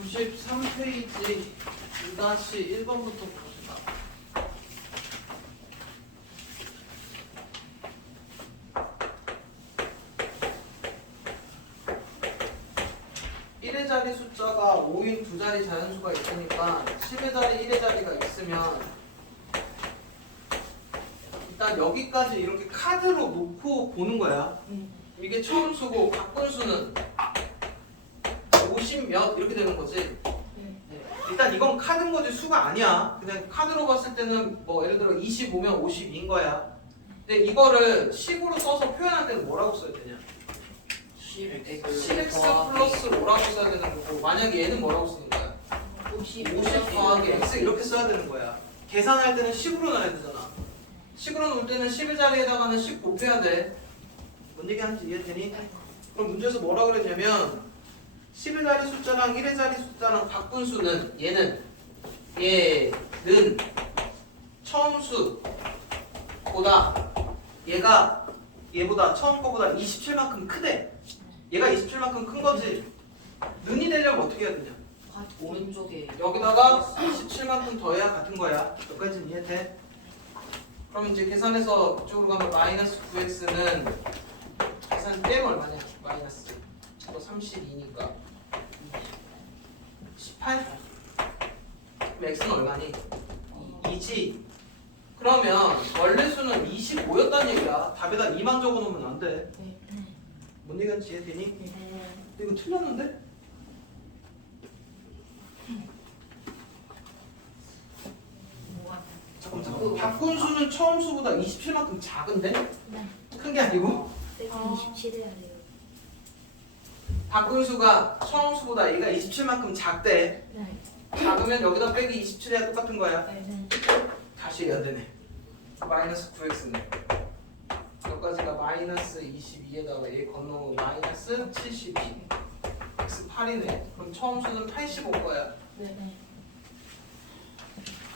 93페이지 2-1번부터 봅시다. (1의) 자리 숫자가 5인 두 자리 자연수가 있으니까 (10의) 자리 (1의) 자리가 있으면 일단 여기까지 이렇게 카드로 놓고 보는 거야. 이게 처음 수고 바꾼 수는 50 몇 이렇게 되는 거지. 일단 이건 카드인 거지 수가 아니야. 그냥 카드로 봤을 때는 뭐 예를 들어 25면 52인 거야. 근데 이거를 식으로 써서 표현할 때는 뭐라고 써야 되냐? 10x 플러스 5라고 써야 되는 거고, 만약에 얘는 뭐라고 쓰는 거야? 50 더하기 x 이렇게 써야 되는 거야. 계산할 때는 식으로 넣어야 되잖아. 식으로 놓을 때는 10의 자리에다가는 10 곱해야 돼. 뭔 얘기 하는지 이해되니? 그럼 문제에서 뭐라 그랬냐면 10의 자리 숫자랑 1의 자리 숫자랑 바꾼 수는 얘는 처음 수보다 얘보다 처음 거보다 27만큼 크대. 얘가 27만큼 큰 거지. 는이 되려면 어떻게 해야 되냐? 오른쪽에 여기다가 27만큼 더해야 같은 거야. 여기까지는 이해돼? 그럼 이제 계산해서 이쪽으로 가면 마이너스 9x는 계산 빼면 얼마냐? 마이너스 이거 32니까 18? 그럼 x는 얼마니? 2지. 그러면 원래 수는 25였다는 얘기야. 답에다 2만 적어놓으면 안 돼. 뭔 얘기인지 이해되니? 근데 이거 틀렸는데? 잠깐만. 바꾼 수는 처음 수보다 27만큼 작은데? 큰 게 아니고? 127해야 돼요. 바꾼 수가 처음 수보다 얘가 27만큼 작대. 네. 작으면 여기다 빼기 27해야 똑같은 거야. 네. 다시 해야 되네. 마이너스 9x네. 여기까지가 마이너스 22에다가 얘 건너면 마이너스 72. x 8이네. 그럼 처음 수는 85 거야. 네.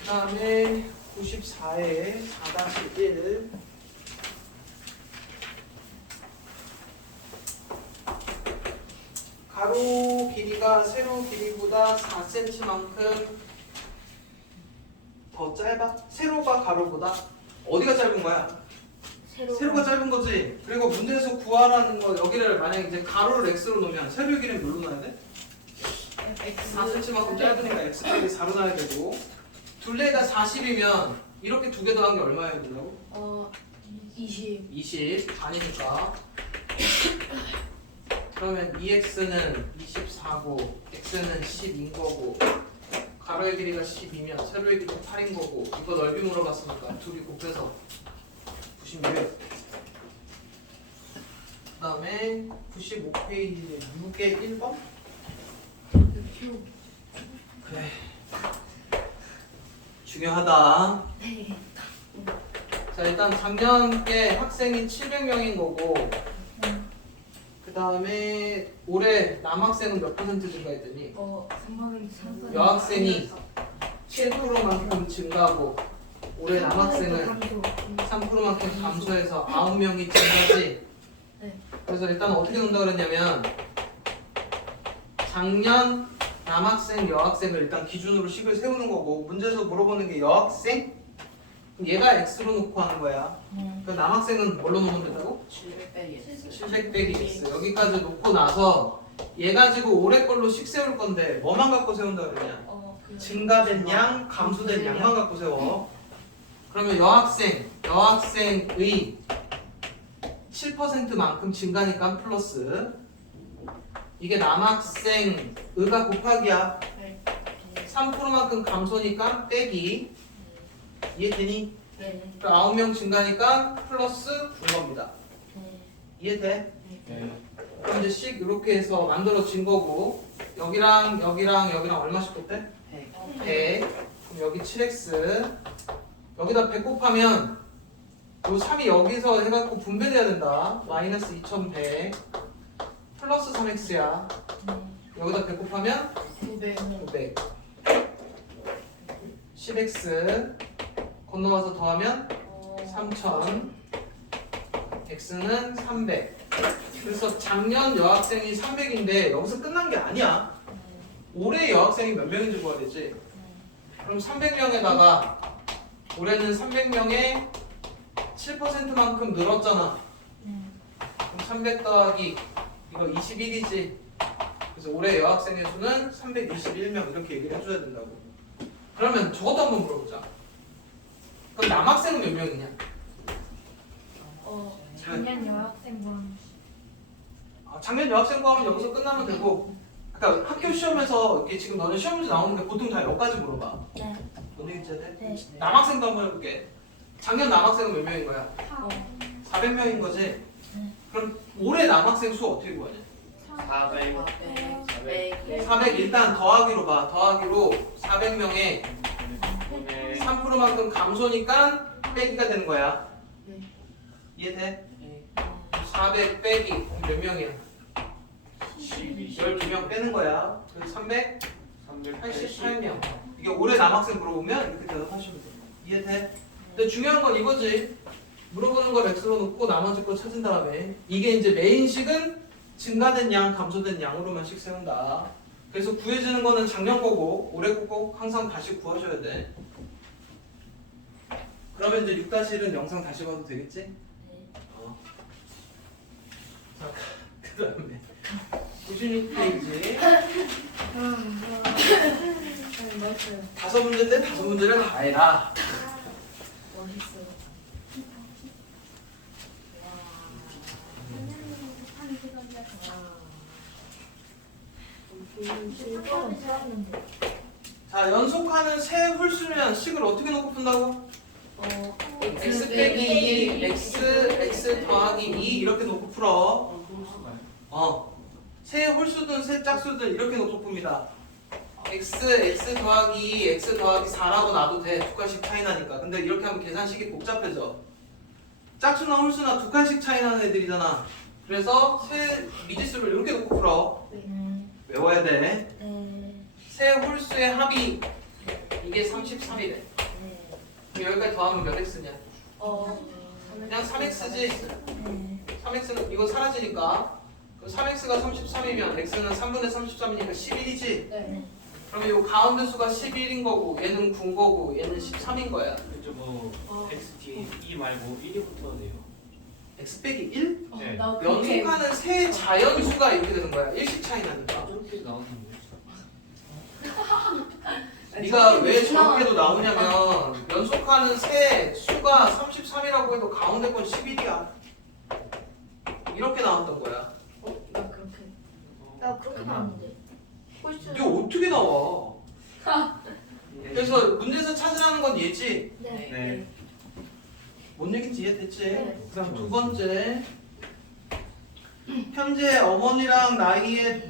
그 다음에 94에 4-1 가로 길이가 세로 길이보다 4cm만큼 더 짧아? 세로가 가로보다 어디가 짧은 거야? 세로가 짧은 거지. 그리고 문제에서 구하라는 거 여기를 만약에 이제 가로를 x로 놓으면 세로의 길이는 뭘로 놔야 돼? 4cm만큼 짧으니까 x 곱하기 4로 놔야 되고, 둘레가 40이면 이렇게 두 개 더한 게 얼마여야 된다고? 20 아니니까. 그러면 2x는 24고 x는 10인 거고, 가로의 길이가 10이면 세로의 길이가 8인 거고, 이거 넓이 물어봤으니까 둘이 곱해서 96. 그 다음에 95페이지에 6의 1번? 그래, 중요하다. 네. 자, 일단 작년께 학생이 700명인 거고, 그 다음에 올해 남학생은 몇 퍼센트 증가했더니 3%. 여학생이 7%만큼 증가하고 올해 남학생은 3%만큼 감소해서 9명이 증가하지. 네. 그래서 일단 어떻게 논다 그랬냐면 작년 남학생, 여학생을 일단 기준으로 식을 세우는 거고, 문제에서 물어보는 게 여학생? 그럼 얘가 x로 놓고 하는 거야. 그 남학생은 뭘로 놓으면 된다고? 700 빼기 x 700 빼기 x. 여기까지 놓고 나서 얘 가지고 올해 걸로 식 세울 건데 뭐만 갖고 세운다 그러냐? 증가된 양, 감소된 양만 갖고 세워. 그러면 여학생의 7%만큼 증가니까 플러스, 이게 남학생 의가 곱하기야. 3%만큼 감소니까 빼기. 이해되니? 네. 9명 증가니까 플러스 준 겁니다. 이해돼? 그럼 이제 식 이렇게 해서 만들어진 거고, 여기랑 얼마씩 곱해? 100. 그럼 여기 7x, 여기다 100 곱하면 요 3이 여기서 해갖고 분배돼야 된다. 마이너스 2100 플러스 3x야. 여기다 100 곱하면 900. 10x 건너와서 더하면 3000, x는 300. 그래서 작년 여학생이 300인데 여기서 끝난 게 아니야. 올해 여학생이 몇 명인지 구해야 되지. 그럼 300명에다가 올해는 300명에 7%만큼 늘었잖아. 그럼 300 더하기 이거 21이지. 그래서 올해 여학생의 수는 321명 이렇게 얘기를 해줘야 된다고. 그러면 저것도 한번 물어보자. 그럼 남학생은 몇 명이냐? 작년 여학생분 작년 여학생 구하면 여기서 끝나면 되고, 그러니까 학교 시험에서 이렇게 지금 너는 시험 문제 나오는데 보통 다 여기까지 물어봐. 네. 뭔 얘기인지 돼? 네. 남학생도 한번 해볼게. 작년 남학생은 몇 명인 거야? 400명인 거지? 그럼 올해 남학생 수 어떻게 구하냐? 400 400 일단 더하기로 봐. 더하기로 400명에 3%만큼 감소니까 빼기가 되는 거야. 네. 이해돼? 400 빼기 몇 명이야? 12명 빼는 거야. 그래서 388명. 이게 올해 남학생 물어보면 이렇게 대답하시면 돼. 이해돼? 근데 중요한 건 이거지. 물어보는 걸 X로 놓고 나머지 거 찾은 다음에 이게 이제 메인식은 증가된 양, 감소된 양으로만씩 세운다. 그래서 구해지는 거는 작년 거고 올해 거고 항상 다시 구하셔야 돼. 그러면 이제 6-1은 영상 다시 봐도 되겠지? 자, 그 다음에 96페이지 멋있어요. 5문제인데 5문제를 다 해라. 멋있어요. 실버는 써있는데. 자, 연속하는 세 홀수면 식을 어떻게 놓고 푼다고? x 빼기 2, x 더하기 2 이렇게 놓고 풀어. 세 홀수든 세 짝수든 이렇게 놓고 풉니다. x 더하기 2, x 더하기 4라고 놔도 돼. 두 칸씩 차이 나니까. 근데 이렇게 하면 계산식이 복잡해져. 짝수나 홀수나 두 칸씩 차이 나는 애들이잖아. 그래서 세 미지수를 이렇게 놓고 풀어. 네. 외워야 돼. 네. 세 홀수의 합이 이게 33이래. 네. 여기까지 더하면 몇 x냐? 그냥 3x지. 네. 3x는 이거 사라지니까. 그럼 3x가 33이면 x는 3분의 33이니까 11이지. 네. 그러면 이 가운데 수가 11인 거고 얘는 9인 거고 얘는 13인 거야. 그죠 뭐 x 뒤에 2 말고 1이 붙어야 돼요. x 빼기 1? 네. 연속하는 세 자연수가 이렇게 되는 거야. 일식 차이 나니까. 저렇게 나오는 거예요. 네가 왜 저렇게도 나오냐면 연속하는 세 수가 33이라고 해도 가운데 건 11이야. 이렇게 나왔던 거야. 나 그렇게. 나 그렇게 나왔는데. 홀수. 이게 어떻게 나와? 그래서 문제에서 찾으라는 건 얘지. 네. 네. 뭔 얘기인지 이해됐지? 네. 그다음 두 번째. 현재 어머니랑 나이의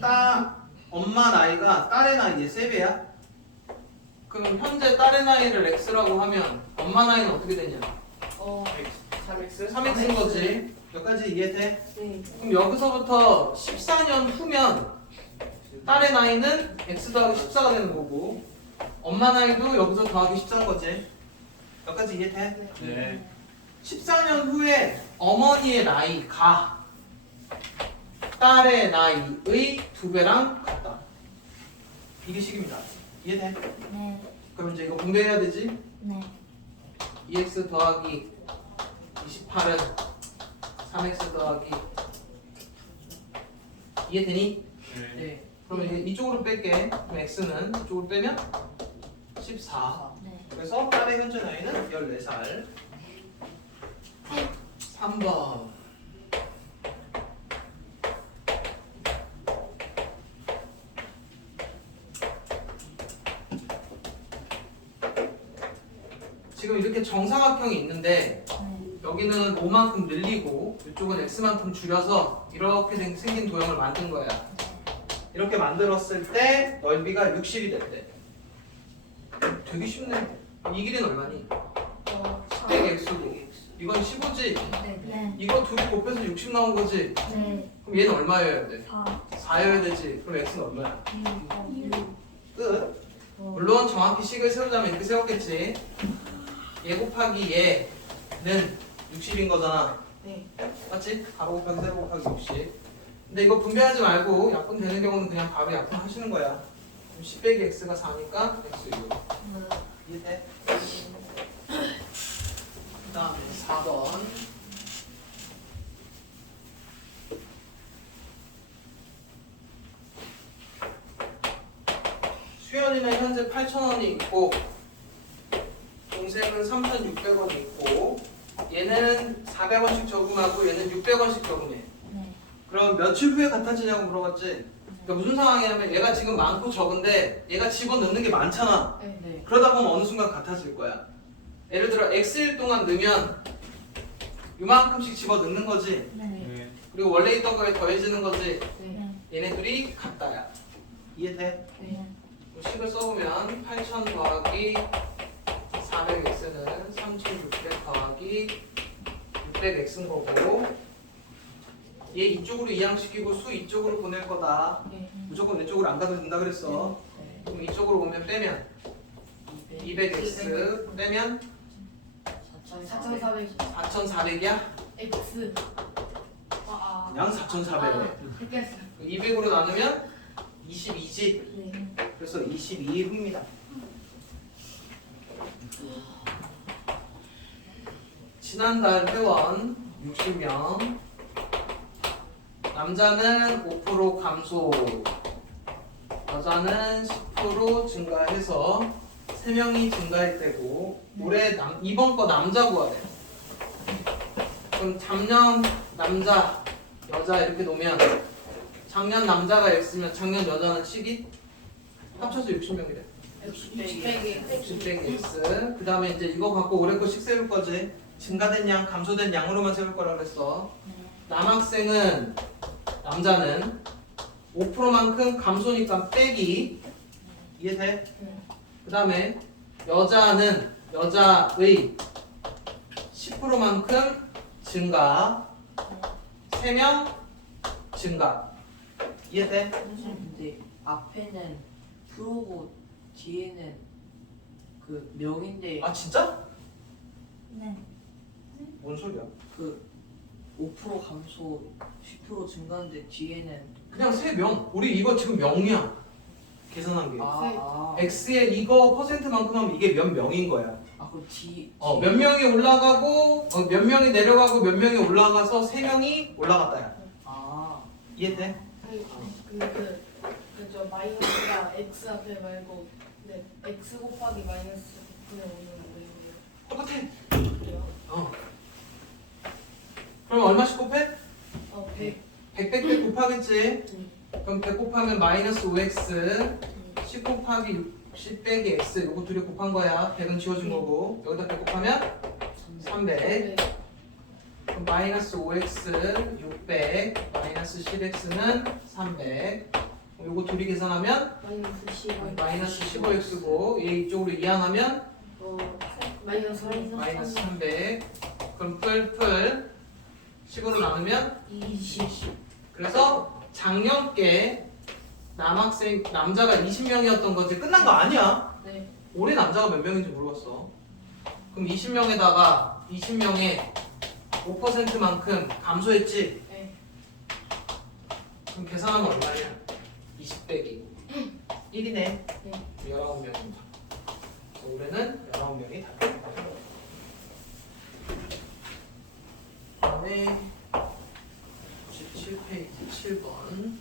엄마 나이가 딸의 나이의 3배야? 그럼 현재 딸의 나이를 x라고 하면 엄마 나이는 어떻게 되냐? 3x? 3x인 거지. 여기까지 이해돼? 네. 그럼 여기서부터 14년 후면 딸의 나이는 x 더하기 14가 되는 거고 엄마 나이도 여기서 더하기 14인 거지. 여기까지 이해돼? 네. 14년 후에 어머니의 나이가 딸의 나이의 2배랑 같다. 이게 식입니다. 이해돼? 네. 그럼 이제 이거 분배해야 되지? 네. 2x 더하기 28은 3x 더하기 이해되니? 네. 그러면 이제 이쪽으로 뺄게. 그럼 x는 이쪽으로 빼면 14. 네. 그래서 딸의 현재 나이는 14살. 3번. 지금 이렇게 정사각형이 있는데 네. 여기는 5만큼 늘리고 이쪽은 x만큼 줄여서 이렇게 생긴 도형을 만든 거야. 이렇게 만들었을 때 넓이가 60이 됐대. 되게 쉽네. 이 길이는 얼마니? 10 x고 이건 15지? 네. 이거 둘이 곱해서 60 나온 거지? 네. 그럼 얘는 얼마여야 돼? 4. 4여야 되지? 그럼 x는 얼마야? 6. 끝. 물론 정확히 식을 세우자면 이렇게 세웠겠지. 얘 곱하기 얘는 60인 거잖아. 네. 맞지? 가로 곱하기 세로 곱하기 60. 근데 이거 분배하지 말고 약분 되는 경우는 그냥 바로 약분 하시는 거야. 10 빼기 x가 4니까 x 6. 이해돼? 그 다음에 4번. 수연이는 현재 8,000원이 있고 동생은 3,600원이 있고 얘는 400원씩 저금하고 얘는 600원씩 저금해. 네. 그럼 며칠 후에 같아지냐고 물어봤지? 그러니까 무슨 상황이냐면 얘가 지금 많고 적은데 얘가 집어넣는 게 많잖아. 네. 그러다 보면 어느 순간 같아질 거야. 예를 들어 x일 동안 넣으면 요만큼씩 집어넣는 거지. 네. 네. 그리고 원래 있던 거에 더해지는 거지. 네. 얘네들이 같다야. 이해돼? 네. 식을 써보면 8,000 더하기 400x는 3,600 더하기 600x인 거고 얘 이쪽으로 이항시키고 수 이쪽으로 보낼 거다. 네. 무조건 왼쪽으로 안 가도 된다 그랬어. 네. 그럼 이쪽으로 오면 빼면 200x 빼면 4,400. 4,400이야? X. 그냥 4,400. 200으로 나누면 22지. 네. 그래서 22입니다. 지난달 회원 60명. 남자는 5% 감소, 여자는 10% 증가해서 3명이 증가했대고 올해 이번 거 남자 구하래. 그럼 작년 남자, 여자 이렇게 놓으면 작년 남자가 X면 작년 여자는 10이 합쳐서 60명이래. 60 빼기 60 빼기 X. 그 다음에 이제 이거 갖고 올해 거씩 세울 거지. 증가된 양, 감소된 양으로만 세울 거라 그랬어. 남학생은 남자는 5%만큼 감소니까 빼기. 이해돼? 그 다음에 여자는 여자의 10%만큼 증가. 3명 증가. 이해돼? 근데 앞에는 프로고 뒤에는 그 명인데 아 진짜? 네. 뭔 소리야? 그 5% 감소 10% 증가인데 뒤에는 그냥 3명. 우리 이거 지금 명이야. 계산한 게. 아 X의 이거 퍼센트만큼 하면 이게 몇 명인 거야. 그럼 뒤 몇 명이 올라가고 몇 명이 내려가고 몇 명이 올라가서 3명이 올라갔다야. 아 이해돼? 그저 마이너스가 x 앞에 말고 네 x 곱하기 마이너스 그냥 오는 똑같아. 거예요. 그럼 얼마씩 곱해? 100. 100 곱하겠지. 그럼 100 곱하면 마이너스 5x 10 곱하기 10 빼기 x 요거 둘이 곱한 거야. 100은 지워준 거고 여기다 100 곱하면 300. 그럼 마이너스 5x 600 마이너스 10x는 300. 요거 둘이 계산하면 마이너스 10. 마이너스 15x고 얘 이쪽으로 이항하면 마이너스 300. 그럼 풀 10으로 나누면 20. 그래서 작년께 남학생 남자가 20명이었던 거지. 끝난 거 아니야. 네. 올해 남자가 몇 명인지 물어봤어. 그럼 20명에다가 20명에 5%만큼 감소했지. 네. 그럼 계산하면 얼마냐? 20 빼기 1이네. 네. 19명입니다. 올해는 19명이 답입니다. 다음에 97페이지 7번.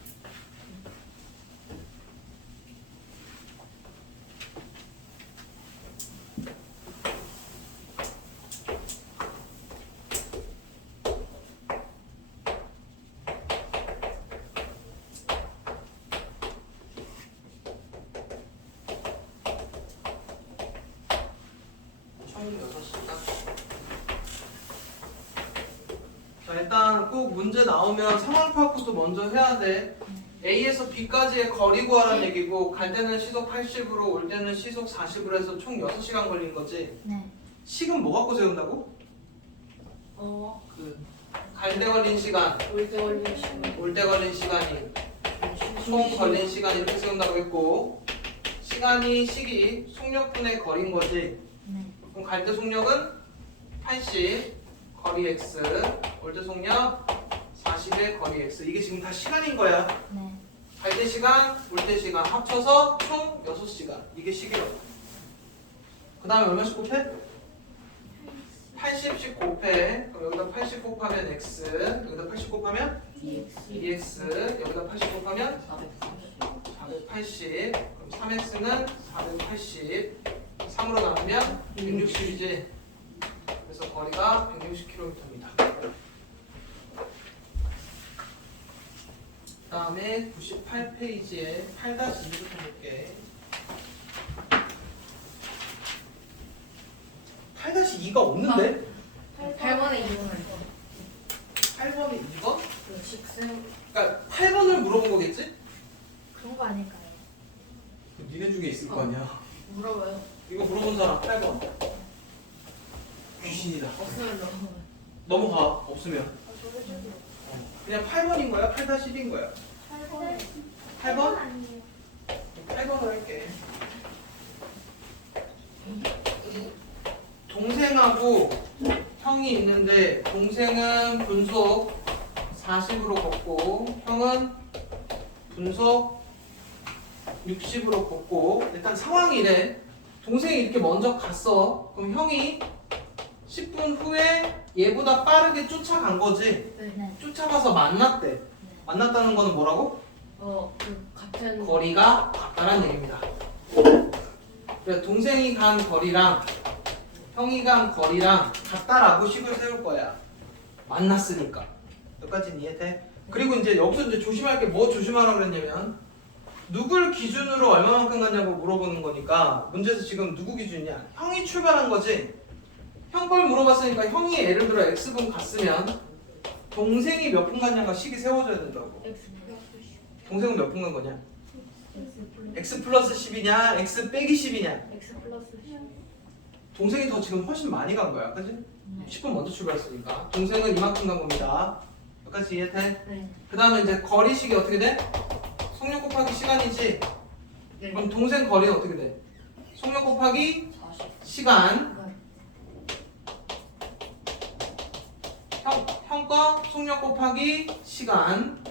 자, 일단 꼭 문제 나오면 상황 파악부터 먼저 해야 돼. A에서 B까지의 거리 구하라는 얘기고 갈 때는 시속 80으로 올 때는 시속 40으로 해서 총 6시간 걸린 거지. 네. 식은 뭐 갖고 세운다고? 그 갈 때 걸린 시간, 올때 걸린 시간. 올 때 걸린 시간이 총 걸린 시간 이렇게 세운다고 했고 시기 속력분의 거리인 거지. 네. 그럼 갈 때 속력은 80 거리 x 올 때 속력 40의 거리 x 이게 지금 다 시간인 거야. 네. 갈 때 시간, 올 때 시간 합쳐서 총 6시간. 이게 시계거든. 그 다음에 얼마씩 곱해? 80씩 곱해. 그럼 여기다 80 곱하면 x, 여기다 80 곱하면 dx, 여기다 80 곱하면 480. 그럼 3x는 480. 3으로 나누면 160이지. 그래서 거리가 160km입니다. 그 다음에 98페이지에 8-2부터 볼게. 8-2가 없는데? 8번에 2번을 8번에 2번? 식생 그러니까 8번을 물어본 거겠지? 그런 거 아닐까요? 니네 중에 있을 거 아니야. 물어봐요. 이거 물어본 사람 8번. 귀신이다. 없으면 너무. 넘어가. 없으면. 그냥 8번인 거야? 8-1인 거야? 8번? 아니에요. 8번으로 할게. 동생하고 형이 있는데 동생은 분속 40으로 걷고 형은 분속 60으로 걷고 일단 상황이 이래. 동생이 이렇게 먼저 갔어. 그럼 형이 10분 후에 얘보다 빠르게 쫓아간 거지. 네. 쫓아가서 만났대. 만났다는 거는 뭐라고? 그 같은 거리가 같다는 얘기입니다. 그래, 동생이 간 거리랑 형이 간 거리랑 같다라고 식을 세울 거야. 만났으니까. 여기까지는 이해돼? 그리고 이제 여기서 이제 조심할 게 뭐 조심하라고 그랬냐면 누굴 기준으로 얼마만큼 갔냐고 물어보는 거니까 문제에서 지금 누구 기준이냐? 형이 출발한 거지. 형 걸 물어봤으니까 형이 예를 들어 X분 갔으면 동생이 몇 분 갔냐가 식이 세워져야 된다고. 동생은 몇 분 간 거냐? X 플러스 10이냐? X 빼기 10이냐? X 플러스 동생이 더 지금 훨씬 많이 간 거야. 그지? 10분 먼저 출발했으니까. 동생은 이만큼 간 겁니다. 여기까지 이해돼? 네. 그 다음에 이제 거리식이 어떻게 돼? 속력 곱하기 시간이지? 그럼 동생 거리는 어떻게 돼? 속력 곱하기 40. 시간. 형 거 속력 곱하기 시간.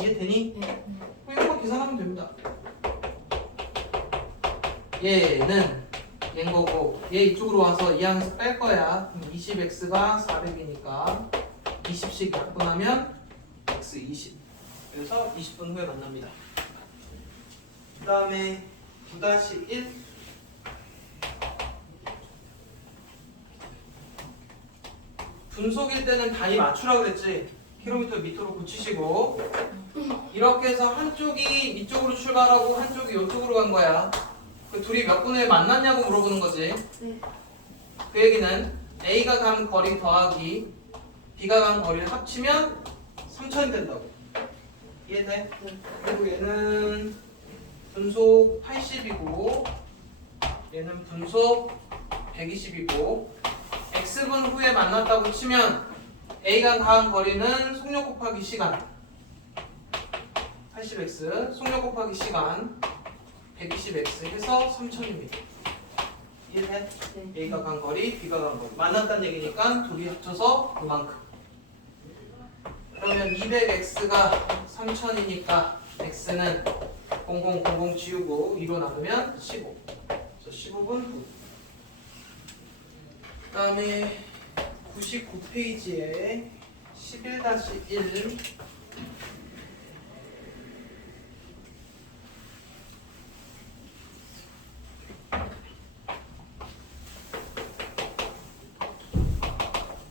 이해되니? 네. 그럼 이런 거 계산하면 됩니다. 얘는 얘인 거고 얘 이쪽으로 와서 이 항에서 뺄 거야. 그럼 20x가 400이니까 20씩 약분하면 x 20. 그래서 20분 후에 만납니다. 그 다음에 9-1 분속일 때는 단위 맞추라고 그랬지. 킬로미터 미터로 고치시고 이렇게 해서 한쪽이 이쪽으로 출발하고 한쪽이 이쪽으로 간 거야. 그 둘이 몇 분에 만났냐고 물어보는 거지. 네. 그 얘기는 A가 간 거리 더하기 B가 간 거리를 합치면 3000이 된다고. 이해돼? 그리고 얘는 분속 80이고 얘는 분속 120이고 X분 후에 만났다고 치면 A가 간 거리는 속력 곱하기 시간 80x 속력 곱하기 시간 120x 해서 3000입니다. 이해돼? A가 간 거리, B가 간 거리 만났다는 얘기니까 둘이 합쳐서 그만큼. 그러면 200x가 3000이니까 x는 0000 지우고 2로 나누면 15. 그래서 15분 후. 그 다음에 99페이지에 11-1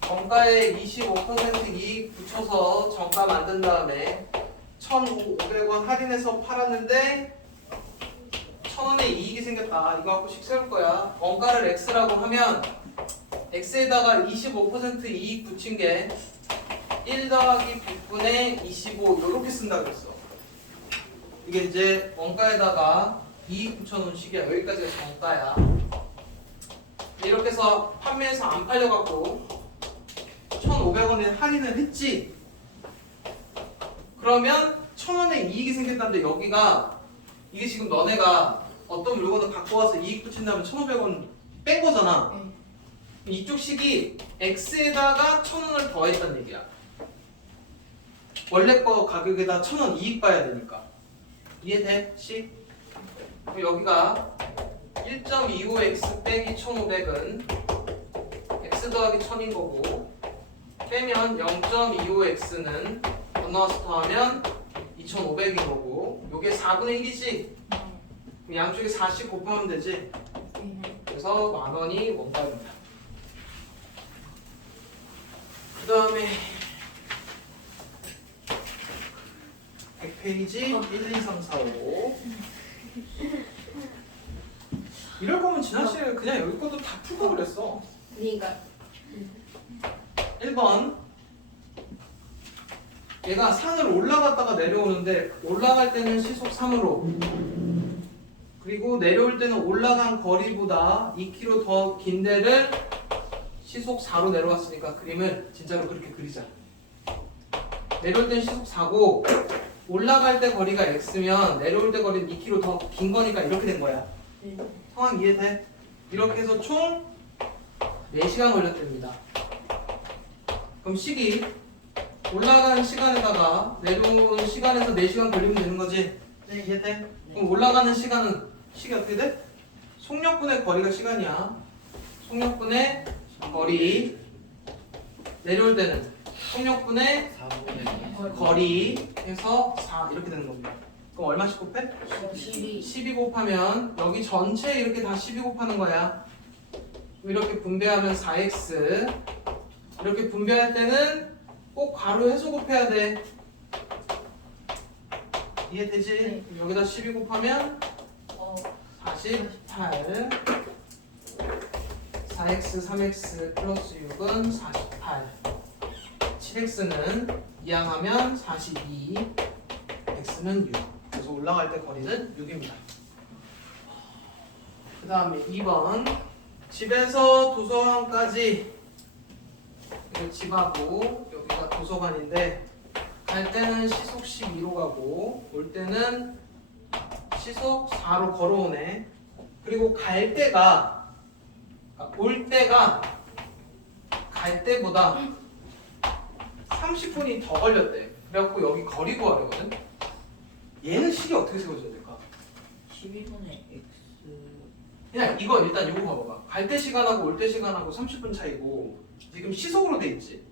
정가에 25% 이익 붙여서 정가 만든 다음에 1,500원 할인해서 팔았는데 1,000원의 이익이 생겼다. 이거 갖고 식 세울 거야. 원가를 X라고 하면 X에다가 25% 이익 붙인 게 1 더하기 100분의 25 이렇게 쓴다 그랬어. 이게 이제 원가에다가 이익 붙여놓은 식이야. 여기까지가 정가야. 이렇게 해서 판매해서 안 팔려갖고 1,500원에 할인을 했지. 그러면 1,000원의 이익이 생겼다는데 여기가 이게 지금 너네가 어떤 물건을 갖고 와서 이익 붙인 다음에 1,500원 뺀 거잖아. 이쪽 식이 X에다가 1,000원을 더했다는 얘기야. 원래 거 가격에다 1,000원 이익 봐야 되니까. 이해돼? 식? 그럼 여기가 1.25x 빼기 1,500은 x 더하기 1000인 거고 빼면 0.25x는 건너와서 더하면 2,500인 거고 요게 4분의 1이지? 그럼 양쪽에 4씩 곱하면 되지? 그래서 10,000원이 원가입니다. 그 다음에 100페이지 1, 2, 3, 4, 5 이럴 거면 지난 시간에 그냥 여기 것도 다 풀고 그랬어. 그러니까 1번 얘가 산을 올라갔다가 내려오는데 올라갈 때는 시속 3으로 그리고 내려올 때는 올라간 거리보다 2km 더 긴 데를 시속 4로 내려왔으니까 그림을 진짜로 그렇게 그리자. 내려올 때는 시속 4고 올라갈 때 거리가 x면 내려올 때 거리는 2km 더 긴 거니까 이렇게 된 거야. 상황 이해돼? 이렇게 해서 총 4시간 걸렸답니다. 그럼 식이 올라가는 시간에다가 내려오는 시간에서 4시간 걸리면 되는 거지? 네. 이해돼? 그럼 올라가는 시간은 식이 어떻게 돼? 속력분의 거리가 시간이야. 속력분의 거리 내려올 때는 속력분의 4분의 거리 해서 4 이렇게 되는 겁니다. 그럼 얼마씩 곱해? 12 곱하면 여기 전체 이렇게 다 12 곱하는 거야. 이렇게 분배하면 4x 이렇게 분배할 때는 꼭 괄호 해서 곱해야 돼. 이해되지? 네. 여기다 12 곱하면 48 4x 3x 플러스 6은 48 7x는 이항하면 42 x는 6 그래서 올라갈 때 거리는 6입니다. 그 다음에 2번 집에서 도서관까지 이거 집하고 여기가 도서관인데 갈 때는 시속 12로 가고 올 때는 시속 4로 걸어오네. 그리고 갈 때가 올 때가 갈 때보다 30분이 더 걸렸대. 그래갖고 여기 거리 구하려거든. 얘는 식이 어떻게 세워져야 될까? 12분의 x 그냥 이거 일단 요거 봐봐봐. 갈 때 시간하고 올 때 시간하고 30분 차이고 지금 시속으로 돼 있지.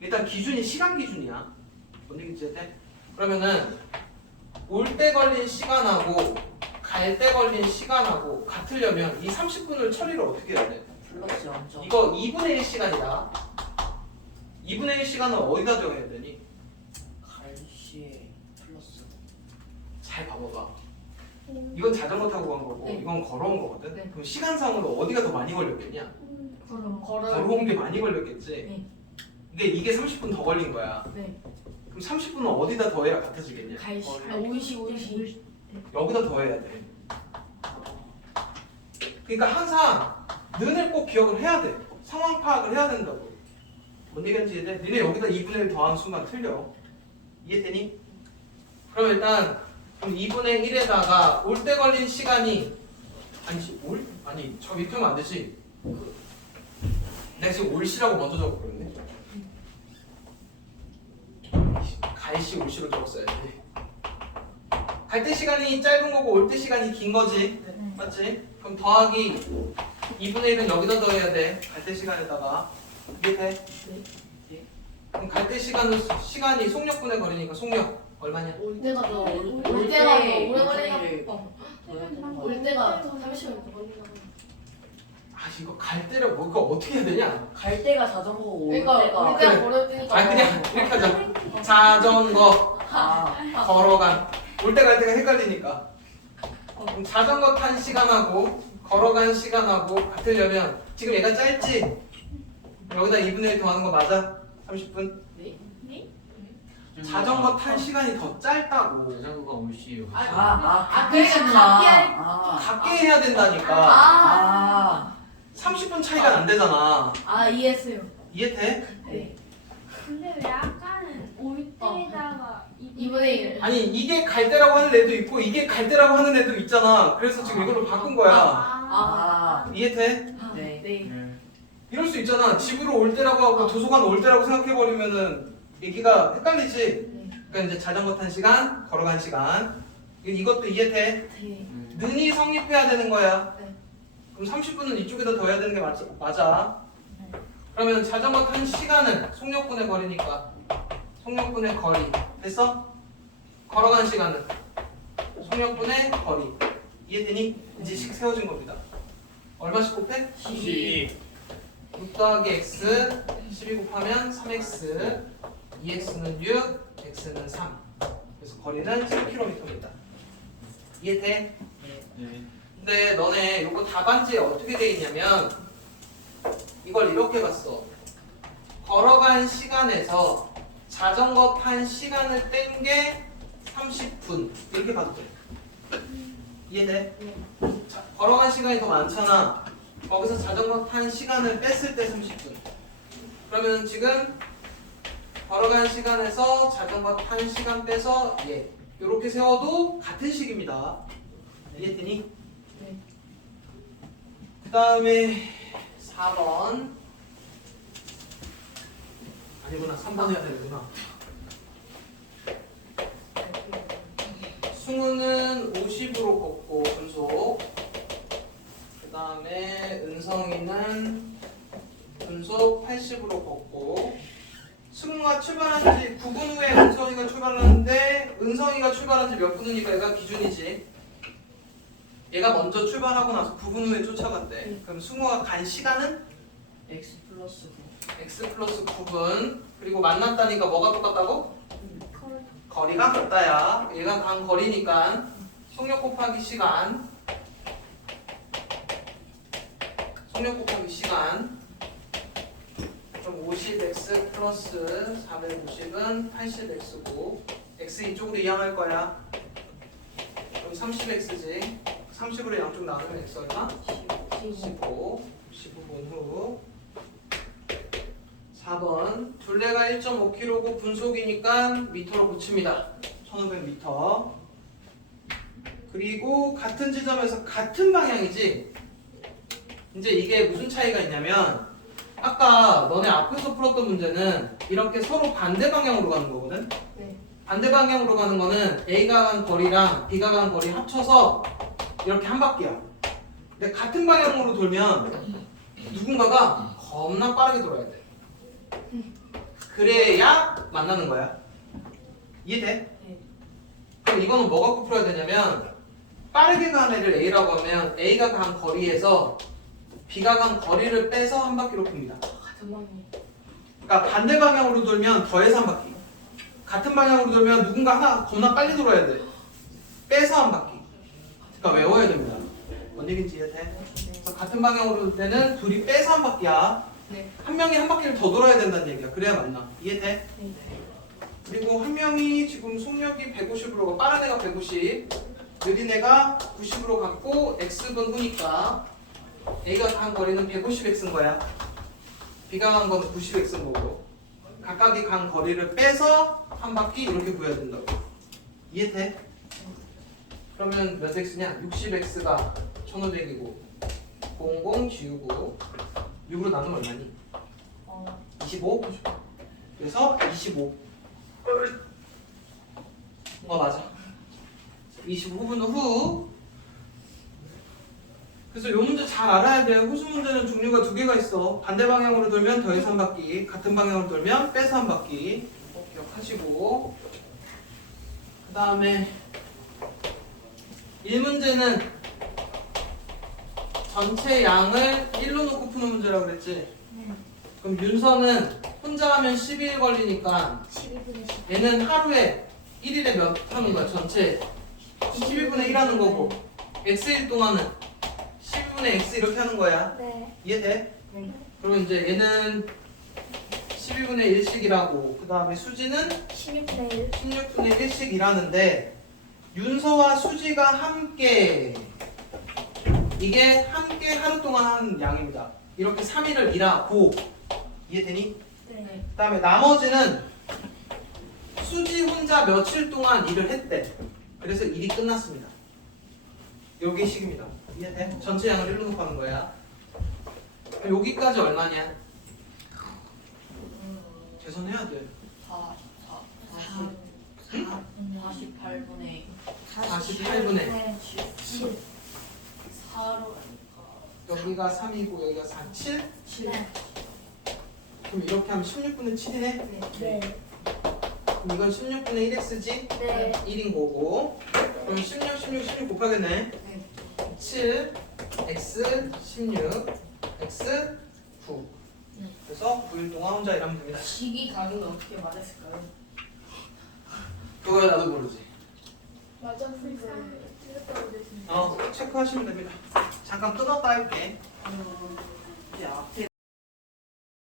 일단 기준이 시간 기준이야. 뭔 얘기인지 돼? 그러면은 올 때 걸린 시간하고 갈 때 걸린 시간하고 같으려면 이 30분을 처리를 어떻게 해야 돼? 플러스 0점 이거 2분의 1 시간이다. 2분의 1 시간은 어디다 적어야 되니? 갈시에 플러스 잘 봐봐봐. 이건 자전거 타고 간 거고 네. 이건 걸어온 거거든. 네. 그럼 시간상으로 어디가 더 많이 걸렸겠냐? 걸어. 걸어온 게 많이 걸렸겠지. 네. 이게 30분 더 걸린 거야. 네. 그럼 30분은 어디다 더해야 같아지겠냐? 갈시. 오이시. 여기다 더해야 돼. 그러니까 항상 는을 꼭 기억을 해야 돼. 상황 파악을 해야 된다고. 뭔 얘기인지 이해돼? 니네 여기다 2분의 1 더하는 순간 틀려. 이해되니? 그럼 일단 그럼 2분의 1에다가 올 때 걸린 시간이 아니 저 밑에 하면 안 되지. 내가 지금 올시라고 먼저 적어버렸네. 갈시 올시로 적었어야지. 갈 때 시간이 짧은 거고 올 때 시간이 긴 거지. 맞지? 그럼 더하기 2분의 1은 여기다 더해야 돼. 갈 때 시간에다가. 이해돼? 네. 그럼 갈 때 시간이 속력분의 거리니까 속력 얼마냐? 올 때가 더 올 올 때가 더 때 오래 이분의 걸리나? 올 때가 30분 더 걸린다. 아 이거 갈 때를 뭐 이거 어떻게 해야 되냐? 갈 때가 자전거고 올 그러니까 때가 올 때가 그래. 걸을 때니까. 아 그냥 이렇게 하자. 자전거 걸어간 올 때 갈 때가 헷갈리니까. 그럼 자전거 탄 시간하고 걸어간 시간하고 같으려면 지금 얘가 짧지? 여기다 2분의 1 더하는 거 맞아? 30분? 네. 자전거 탄 시간이 더 짧다고. 자전거가 올시요. 그러니까 그랬구나. 각기 할- 같게 해야 된다니까. 아 30분 차이가 안 되잖아. 이해했어요. 이해돼? 네. 근데 왜 아까는 올 때에다가 2분의 1. 아니 이게 갈 때라고 하는 애도 있고 이게 갈 때라고 하는 애도 있잖아. 그래서 지금 이걸로 바꾼 거야. 아, 이해돼? 네. 네. 이럴 수 있잖아. 집으로 올 때라고 하고 도서관 올 때라고 생각해버리면은 얘기가 헷갈리지? 네. 그러니까 이제 자전거 탄 시간, 걸어간 시간. 이것도 이해돼? 네. 는이 성립해야 되는 거야. 네. 그럼 30분은 이쪽에다 더해야 되는 게 맞아. 그러면 자전거 탄 시간은 속력분의 거리니까 속력분의 거리. 됐어? 걸어간 시간은 속력분의 거리. 이해되니? 이제 식 세워진 겁니다. 얼마씩 곱해? 12. 6 더하기 x 12 곱하면 3x 2x는 6 x는 3. 그래서 거리는 7km입니다. 이해돼? 네. 근데 너네 요거 답안지에 어떻게 돼 있냐면 이걸 이렇게 봤어. 걸어간 시간에서 자전거 탄 시간을 뺀 게 30분 이렇게 봐도 돼. 이해돼? 자, 걸어간 시간이 더 많잖아. 거기서 자전거 탄 시간을 뺐을 때 30분. 그러면 지금 걸어간 시간에서 자전거 탄 시간 빼서 얘 이렇게 세워도 같은 식입니다. 이해되니? 네. 그 다음에 4번 아니구나 3번 해야 되는구나. 승우는 50으로 걷고 분속. 그 다음에 은성이는 분속 80으로 걷고. 승우가 출발한 지 9분 후에 은성이가 출발하는데 은성이가 출발한 지 몇 분 후니까 얘가 기준이지. 얘가 먼저 출발하고 나서 9분 후에 쫓아갔대. 그럼 승우가 간 시간은 x 플러스 9. x 플러스 9분. 그리고 만났다니까 뭐가 똑같다고? 거리가 같다야. 얘가 간 거리니까 속력 곱하기 시간. 속력 곱하기 시간. 그럼 50x 플러스 450은 80x고 x 이쪽으로 이항할 거야. 그럼 30x지. 30으로 양쪽 나누면 x 얼마? 15. 15분 후 4번 둘레가 1.5km고 분속이니까 미터로 붙입니다. 1500m. 그리고 같은 지점에서 같은 방향이지. 이제 이게 무슨 차이가 있냐면 아까 너네 앞에서 풀었던 문제는 이렇게 서로 반대 방향으로 가는 거거든. 네. 반대 방향으로 가는 거는 A가 간 거리랑 B가 간 거리 합쳐서 이렇게 한 바퀴야. 근데 같은 방향으로 돌면 누군가가 겁나 빠르게 돌아야 돼. 그래야 만나는 거야. 이해돼? 네. 그럼 이거는 뭐 갖고 풀어야 되냐면 빠르게 간 애를 A라고 하면 A가 간 거리에서 B가 간 거리를 빼서 한 바퀴로 풉니다. 같은 방이. 그러니까 반대 방향으로 돌면 더해서 한 바퀴. 같은 방향으로 돌면 누군가 하나 겁나 빨리 돌아야 돼. 빼서 한 바퀴. 그러니까 외워야 됩니다. 뭔 얘기인지 이해돼? 그래서 같은 방향으로 돌 때는 둘이 빼서 한 바퀴야. 네. 한 명이 한 바퀴를 더 돌아야 된다는 얘기야. 그래야 맞나? 이해돼? 네. 그리고 한 명이 지금 속력이 150으로 가. 빠른 애가 150, 느린 애가 90으로 갔고 x분 후니까 A가 간 거리는 150x인 거야. B가 간 거는 90x인 거고. 각각이 간 거리를 빼서 한 바퀴 이렇게 구해야 된다고. 이해돼? 그러면 몇 x냐? 60x가 1500이고 00 지우고 6으로 나누면 얼마니? 25? 그래서 25. 맞아. 25분 후. 그래서 이 문제 잘 알아야 돼요. 후수 문제는 종류가 두 개가 있어. 반대 방향으로 돌면 더해서 한 바퀴, 같은 방향으로 돌면 빼서 한 바퀴. 꼭 기억하시고. 그 다음에 1문제는 전체 양을 1로 놓고 푸는 문제라고 그랬지? 그럼 윤서는 혼자 하면 12일 걸리니까 12분의 10. 얘는 하루에 1일에 몇 하는 거야? 전체 12분의 1 하는 거고 x일 동안은 12분의 x 이렇게 하는 거야. 네. 이해돼? 네. 그러면 이제 얘는 12분의 1씩이라고 그 다음에 수지는 16분의 1. 16분의 1씩 일하는데 윤서와 수지가 함께 이게 함께 하루 동안 하는 양입니다. 이렇게 3일을 일하고 이해되니? 네. 그 다음에 나머지는 수지 혼자 며칠 동안 일을 했대. 그래서 일이 끝났습니다. 여기 식입니다. 이해돼? 전체 양을 1로 놓고 하는 거야. 그럼 여기까지 얼마냐? 계산해야 돼. 4 48분의 48분의 7. 4로 하니까 여기가 3이고 여기가 4, 7? 7. 그럼 이렇게 하면 16분의 7이네? 네. 그럼 이건 16분의 1x지? 네. 1인 거고 그럼 16 곱하겠네 네. 7, x, 16, x, 9 네. 그래서 9일 동안 혼자 일하면 됩니다 식이 다른 건 어떻게 말했을까요? 그거야 나도 모르지 맞았어요. 체크하시면 됩니다 잠깐 끊었다 할게 이제 앞에